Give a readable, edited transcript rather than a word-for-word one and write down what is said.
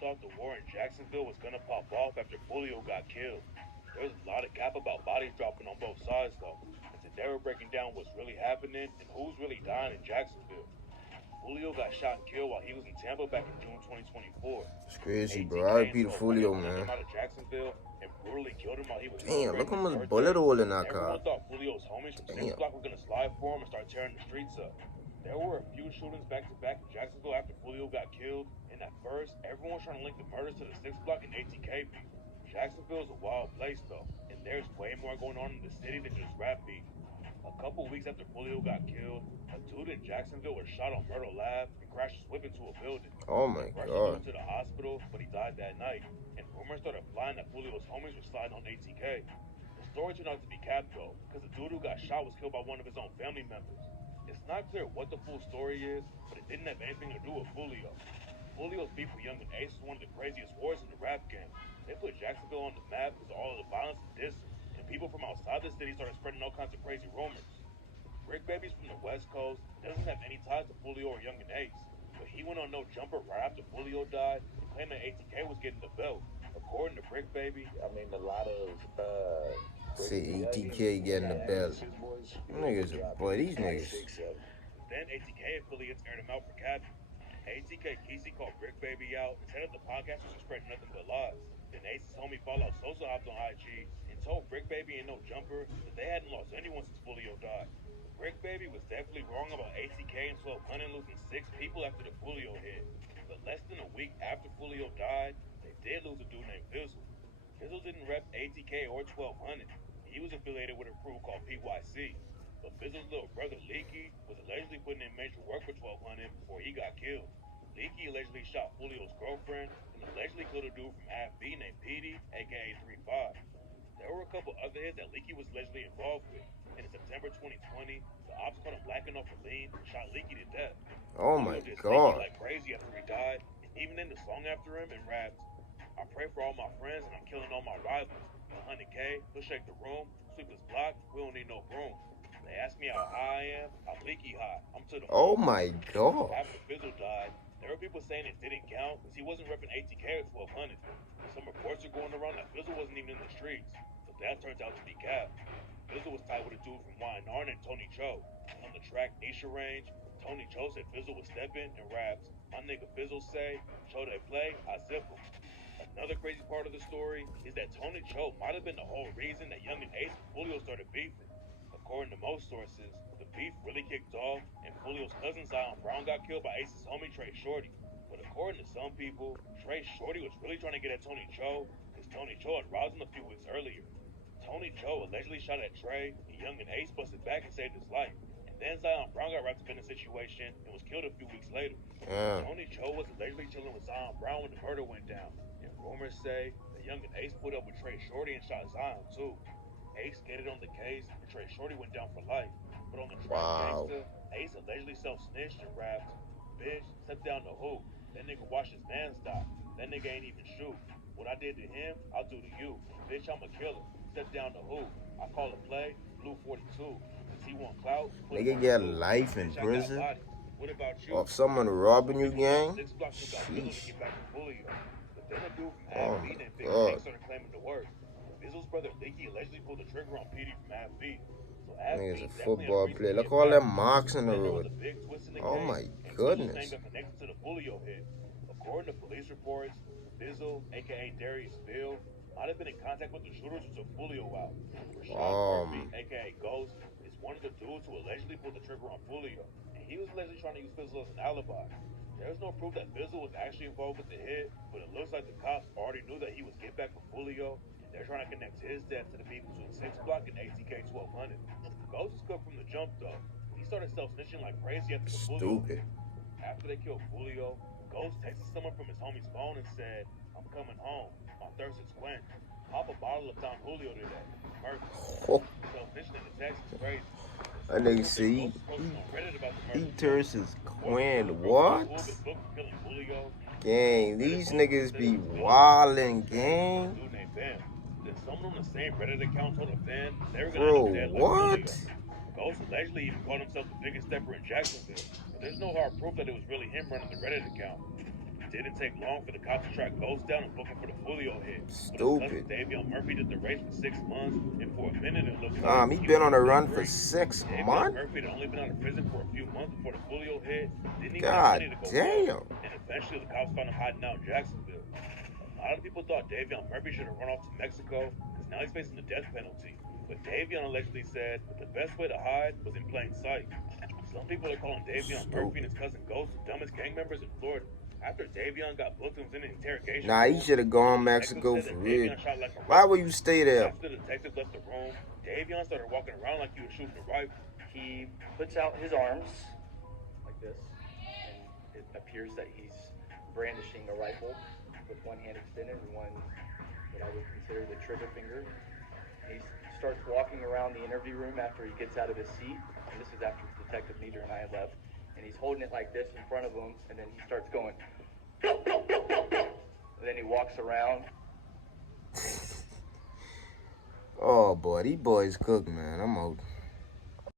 thought the war in Jacksonville was gonna pop off after Foolio got killed. There's a lot of cap about bodies dropping on both sides though, and today we're breaking down what's really happening and who's really dying in Jacksonville. Foolio got shot and killed while he was in Tampa back in June 2024. It's crazy, bro. ATK and R.I.P. to 12 Foolio, running man. him out of Jacksonville and brutally killed him while he was Damn, look celebrating how his much birthday. bullet hole in that car. Everyone thought Foolio's homies from 6 Block were gonna slide for him and start tearing the streets up. There were a few shootings back to back in Jacksonville after Foolio got killed, and at first, everyone was trying to link the murders to the 6 Block and ATK beef. Jacksonville is a wild place though, and there's way more going on in the city than just rap beef. A couple weeks after Foolio got killed, a dude in Jacksonville was shot on Myrtle Ave and crashed his whip into a building. Oh my They rushed god. the dude to the hospital, but he died that night, and rumors started flying that Foolio's homies were sliding on ATK. The story turned out to be capped though, because the dude who got shot was killed by one of his own family members. It's not clear what the full story is, but it didn't have anything to do with Foolio. Foolio's beef with Young and Ace was one of the craziest wars in the rap game. They put Jacksonville on the map because of all of the violence and dissing, and people from outside the city started spreading all kinds of crazy rumors. Rick Baby's from the West Coast and doesn't have any ties to Foolio or Young and Ace, but he went on No Jumper right after Foolio died and claimed that ATK was getting the belt. According to Brick Baby, I mean, a lot of See, ATK getting the belt. Niggas, boy, these niggas. then ATK affiliates aired him out for capping. ATK Kesey called Brick Baby out and said that the podcasters were spreading nothing but lies. Then Ace's homie Fallout Sosa hopped on IG and told Brick Baby and No Jumper that they hadn't lost anyone since Foolio died. Brick Baby was definitely wrong about ATK and 1200 losing 6 people after the Foolio hit. But less than a week after Foolio died, they did lose a dude named Fizzle. Fizzle didn't rep ATK or 1200. He was affiliated with a crew called PYC. But Fizzle's little brother Leaky was allegedly putting in major work for 1200 before he got killed. Leaky allegedly shot Foolio's girlfriend and allegedly killed a dude from Half B named Petey, aka 35. There were a couple other hits that Leaky was allegedly involved with. And in September 2020, the ops caught him blacking off a lean and shot Leaky to death. Oh Foolio my dissed god. Leaky like crazy after he died, and even in the song after him and rapped, I pray for all my friends and I'm killing all my rivals. 100K, he'll shake the room, sweep this block, we don't need no broom. They ask me how high I am, I'm leaky high. I'm to the Oh moon. my god. After Fizzle died, there were people saying it didn't count because he wasn't repping ATK or 1200. Some reports are going around that Fizzle wasn't even in the streets, but that turns out to be cap. Fizzle was tied with a dude from YNR named Tony Cho. On the track Nisha Range, Tony Cho said Fizzle was stepping and raps, my nigga Fizzle say, Cho they play, I zip him. Another crazy part of the story is that Tony Cho might have been the whole reason that Young and Ace and Foolio started beefing. According to most sources, the beef really kicked off and Foolio's cousin Zion Brown got killed by Ace's homie Trey Shorty. But according to some people, Trey Shorty was really trying to get at Tony Cho because Tony Cho had roused him a few weeks earlier. Tony Cho allegedly shot at Trey and Young and Ace busted back and saved his life. And then Zion Brown got wrapped up in the situation and was killed a few weeks later. Tony Cho was allegedly chilling with Zion Brown when the murder went down. And rumors say that Young and Ace put up with Trey Shorty and shot Zion too. Ace skated on the case and Trey Shorty went down for life. But on the track Gangsta, Ace allegedly self-snitched and rapped, bitch, step down the hoop. That nigga watched his man stop. That nigga ain't even shoot. What I did to him, I'll do to you. Bitch, I'm a killer. Step down the hoop. I call a play, blue 42. Cause he want clout. Nigga get life in prison. What about you? Or if someone robbing you, gang. 6 Block who got Fizzle to get back to Foolio. But then a dude from Half B named Big Tank started claiming the work. Fizzle's brother Leaky allegedly pulled the trigger on Petey from Half B. So Nigga's a football player. Look at all them marks in the road. Oh my goodness. Got connected to the Foolio hit. According to police reports, Fizzle, aka Darius Bill, might have been in contact with the shooters who took Foolio out. Rashad Murphy, aka Ghost, is one of the dudes who allegedly pulled the trigger on Foolio, and he was allegedly trying to use Fizzle as an alibi. There's no proof that Fizzle was actually involved with the hit, but it looks like the cops already knew that he was get back with Foolio, and they're trying to connect his death to the beef between 6 Block and ATK 1200. Ghost is good from the jump though. He started self-snitching like crazy after the Foolio. After they killed Foolio, Ghost texted someone from his homie's phone and said, I'm coming home. My thirst is quenched. Pop a bottle of Don Julio today. Murphy. Self-snitching in the text is crazy. That nigga see, he thirst is quenched. What? Gang, these niggas be wildin', gang. Someone on the same Reddit account told a fan they were Bro, gonna end up what? Ghost allegedly even called himself the biggest stepper in Jacksonville, but there's no hard proof that it was really him running the Reddit account. didn't take long for the cops to track Ghost down and book him for the Foolio hit. Stupid. But his cousin Davion Murphy did the race for 6 months, and for a minute it looked like He been on a run for 6 Davion months? Murphy had only been out of prison for a few months before the Foolio hit. Didn't even God have money to go damn. home. And eventually the cops found him hiding out in Jacksonville. A lot of people thought Davion Murphy should have run off to Mexico because now he's facing the death penalty. But Davion allegedly said that the best way to hide was in plain sight. Some people are calling Davion Murphy and his cousin Ghost the dumbest gang members in Florida. After Davion got booked and was in an interrogation Nah, he should have gone Mexico for real. Why would you stay there? After the detective left the room, Davion started walking around like he was shooting a rifle. He puts out his arms like this, and it appears that he's brandishing a rifle with one hand extended and one that I would consider the trigger finger. He starts walking around the interview room after he gets out of his seat, and this is after Detective Nieder and I had left, and he's holding it like this in front of him, and then he starts going, and then he walks around. Oh boy, these boys cook, man. I'm out.